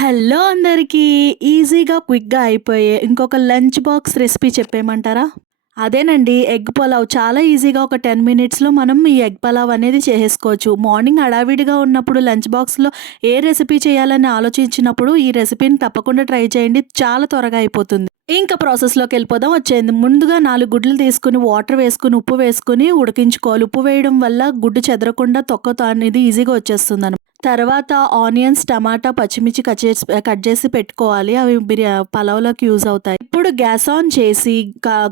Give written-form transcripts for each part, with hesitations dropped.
Hello అందరికీ. ఈజీగా, క్విక్‌గా అయిపోయే ఇంకొక లంచ్ బాక్స్ రెసిపీ చెప్పేయమంటారా? అదేనండి, ఎగ్ పలావ్. చాలా ఈజీగా ఒక 10 మినిట్స్‌లో మనం ఈ ఎగ్ పలావ్ అనేది చేసేసుకోవచ్చు. మార్నింగ్ హడావిడిగా ఉన్నప్పుడు లంచ్ బాక్స్‌లో ఏ రెసిపీ చేయాలని ఆలోచించినప్పుడు ఈ రెసిపీని తప్పకుండా ట్రై చేయండి. చాలా త్వరగా అయిపోతుంది. ఇంకా ప్రాసెస్‌లోకెళ్ళిపోదాం, వచ్చేయండి. ముందుగా 4 గుడ్లు తీసుకొని, వాటర్ వేసుకొని, ఉప్పు వేసుకొని ఉడికించుకోవాలి. ఉప్పు వేయడం వల్ల గుడ్డు చెదరకుండా తొక్కతో అనేది ఈజీగా వచ్చేస్తుందనమాట. తర్వాత ఆనియన్స్, టమాటా, పచ్చిమిర్చి కట్ చేసి పెట్టుకోవాలి. అవి పలావ్‌లోకి యూజ్ అవుతాయి. ఇప్పుడు గ్యాస్ ఆన్ చేసి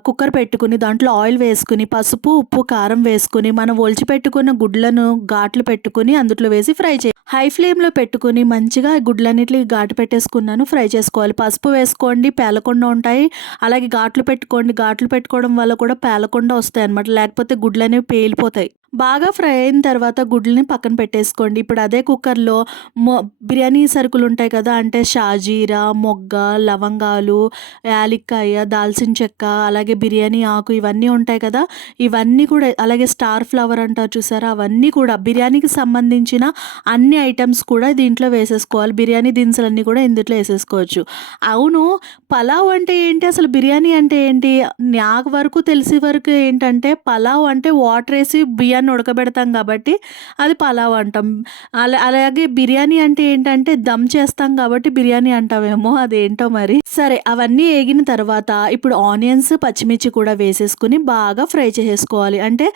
కుక్కర్ పెట్టుకుని దాంట్లో ఆయిల్ వేసుకొని, పసుపు, ఉప్పు, కారం వేసుకొని, మనం ఒలిచిపెట్టుకున్న గుడ్లను ఘాట్లు పెట్టుకొని అందులో వేసి ఫ్రై చేయాలి. హై ఫ్లేమ్‌లో పెట్టుకొని మంచిగా గుడ్లన్నిటిని ఘాటు పెట్టేసుకున్నాను. ఫ్రై చేసుకోవాలి. పసుపు వేసుకోండి, పేలకుండా ఉంటాయి. అలాగే ఘాట్లు పెట్టుకోండి. ఘాట్లు పెట్టుకోవడం వల్ల కూడా పేలకుండా వస్తాయన్నమాట. లేకపోతే గుడ్లనేవి పేలిపోతాయి. బాగా ఫ్రై అయిన తర్వాత గుడ్లని పక్కన పెట్టేసుకోండి. ఇప్పుడు అదే కుక్కర్‌లో బిర్యానీ సరుకులుంటాయి కదా! అంటే షాజీరా, మొగ్గ, లవంగాలు, యాలక్కాయ, దాల్చిన చెక్క, అలాగే బిర్యానీ ఆకు, ఇవన్నీ ఉంటాయి కదా! ఇవన్నీ కూడా, అలాగే స్టార్ ఫ్లవర్ అంటారు చూసారా? అవన్నీ కూడా బిర్యానీకి సంబంధించిన అన్ని ఐటెమ్స్ కూడా దీంట్లో వేసేసుకోవాలి. బిర్యానీ దినుసులన్నీ కూడా ఇందులో వేసేసుకోవచ్చు. అవును, పలావ్ అంటే ఏంటి? అసలు బిర్యానీ అంటే ఏంటి? నాకు వరకు తెలిసే వరకు ఏంటంటే, పలావ్ అంటే వాటరేసి బియ్యాన్ని ఉడకబెడతాం కాబట్టి అది పలావ్ అంటాం. అలాగే బిర్యానీ అంటే ఏంటంటే, దమ్ చేస్తాం కాబట్టి బిర్యానీ అంటామేమో, అదేంటో మరి. సరే, అవన్నీ ఏగిన తర్వాత ఇప్పుడు ఆనియన్స్, పచ్చిమిర్చి కూడా వేసేసుకొని బాగా ఫ్రై చేసేసుకోవాలి. అంటే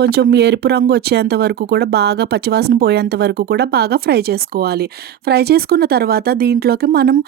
కొంచెం ఎరుపు రంగు వచ్చేంత వరకు కూడా, బాగా పచ్చివాసన పోయేంత వరకు కూడా బాగా ఫ్రై చేసుకోవాలి. ఫ్రై చేసుకున్న తర్వాత దీంట్లోకి మనం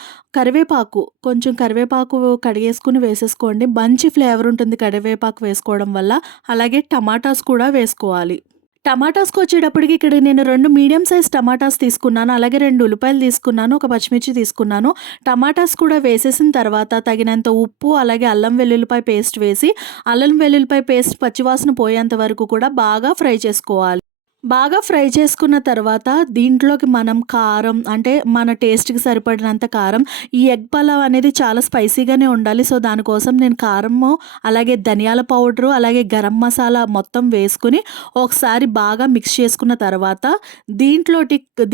కొంచెం కరివేపాకు కడిగేసుకొని వేసేసుకోండి. మంచి ఫ్లేవర్ ఉంటుంది కరివేపాకు వేసుకోవడం వల్ల. అలాగే టమాటాస్ కూడా వేసుకోవాలి. టమాటాస్‌కొచ్చేటప్పటికి ఇక్కడ నేను 2 మీడియం సైజ్ టమాటాస్ తీసుకున్నాను. అలాగే 2 ఉల్లిపాయలు తీసుకున్నాను. ఒక పచ్చిమిర్చి తీసుకున్నాను. టమాటాస్ కూడా వేసేసిన తర్వాత తగినంత ఉప్పు, అలాగే అల్లం వెల్లుల్లిపాయ పేస్ట్ వేసి, అల్లం వెల్లుల్లిపాయ పేస్ట్ పచ్చివాసన పోయేంత వరకు కూడా బాగా ఫ్రై చేసుకోవాలి. బాగా ఫ్రై చేసుకున్న తర్వాత దీంట్లోకి మనం కారం, అంటే మన టేస్ట్‌కి సరిపడినంత కారం. ఈ ఎగ్ పలావ్ అనేది చాలా స్పైసీగానే ఉండాలి. సో, దానికోసం నేను కారము, అలాగే ధనియాల పౌడరు, అలాగే గరం మసాలా మొత్తం వేసుకొని ఒకసారి బాగా మిక్స్ చేసుకున్న తర్వాత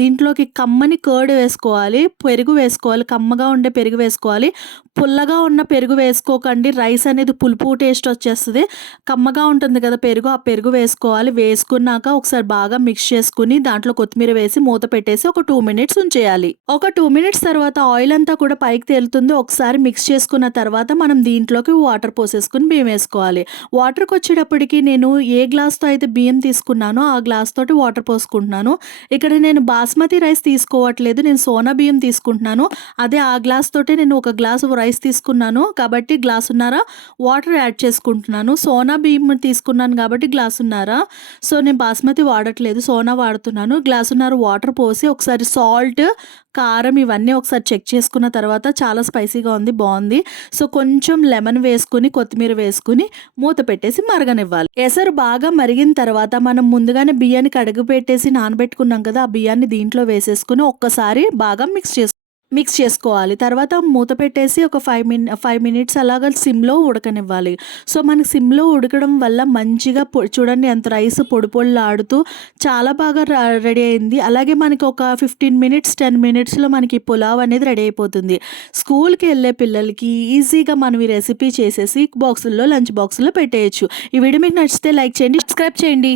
దీంట్లోకి కమ్మని కర్డ్ వేసుకోవాలి. పెరుగు వేసుకోవాలి. కమ్మగా ఉండే పెరుగు వేసుకోవాలి. పుల్లగా ఉన్న పెరుగు వేసుకోకండి. రైస్ అనేది పులుపు టేస్ట్ వచ్చేస్తది. కమ్మగా ఉంటుంది కదా పెరుగు, ఆ పెరుగు వేసుకోవాలి. వేసుకున్నాక ఒకసారి బాగా మిక్స్ చేసుకుని దాంట్లో కొత్తిమీర వేసి మూత పెట్టేసి ఒక 2 మినిట్స్ ఉంచేయాలి. ఒక 2 మినిట్స్ తర్వాత ఆయిల్ అంతా కూడా పైకి తేలుతుంది. ఒకసారి మిక్స్ చేసుకున్న తర్వాత మనం దీంట్లోకి వాటర్ పోసేసుకుని బియ్యం వేసుకోవాలి. వాటర్‌కి వచ్చేటప్పటికి నేను ఏ గ్లాస్‌తో అయితే బియ్యం తీసుకున్నానో ఆ గ్లాస్ తోటి వాటర్ పోసుకుంటున్నాను. ఇక్కడ నేను బాస్మతి రైస్ తీసుకోవట్లేదు. నేను సోనా బియ్యం తీసుకుంటున్నాను. అదే ఆ గ్లాస్ తోటే నేను ఒక గ్లాసు రైస్ తీసుకున్నాను కాబట్టి గ్లాసున్నర వాటర్ యాడ్ చేసుకుంటున్నాను. సోనా బియ్యం తీసుకున్నాను కాబట్టి గ్లాసున్నర. సో, నేను బాస్మతి వాడట్లేదు, సోనా వాడుతున్నాను. గ్లాసున్నర వాటర్ పోసి ఒకసారి సాల్ట్, కారం ఇవన్నీ ఒకసారి చెక్ చేసుకున్న తర్వాత చాలా స్పైసీగా ఉంది, బాగుంది. సో, కొంచెం లెమన్ వేసుకుని, కొత్తిమీర వేసుకుని మూత పెట్టేసి మరగనివ్వాలి. ఎసరు బాగా మరిగిన తర్వాత మనం ముందుగానే బియ్యాన్ని కడుగు పెట్టేసి నానబెట్టుకున్నాం కదా, ఆ బియ్యాన్ని దీంట్లో వేసేసుకుని ఒక్కసారి బాగా మిక్స్ చేసుకోవాలి. తర్వాత మూత పెట్టేసి ఒక 5 మినిట్స్ అలాగా సిమ్‌లో ఉడకనివ్వాలి. సో, మనకి సిమ్‌లో ఉడకడం వల్ల మంచిగా చూడండి ఎంత రైస్ పొడి పొడిలాడుతూ చాలా బాగా రెడీ అయింది. అలాగే మనకి ఒక 15 మినిట్స్, 10 మినిట్స్‌లో మనకి పులావ్ అనేది రెడీ అయిపోతుంది. స్కూల్‌కి వెళ్ళే పిల్లలకి ఈజీగా మనం ఈ రెసిపీ చేసేసి లంచ్ బాక్సుల్లో పెట్టేయొచ్చు. ఈ వీడియో మీకు నచ్చితే లైక్ చేయండి, సబ్స్క్రైబ్ చేయండి.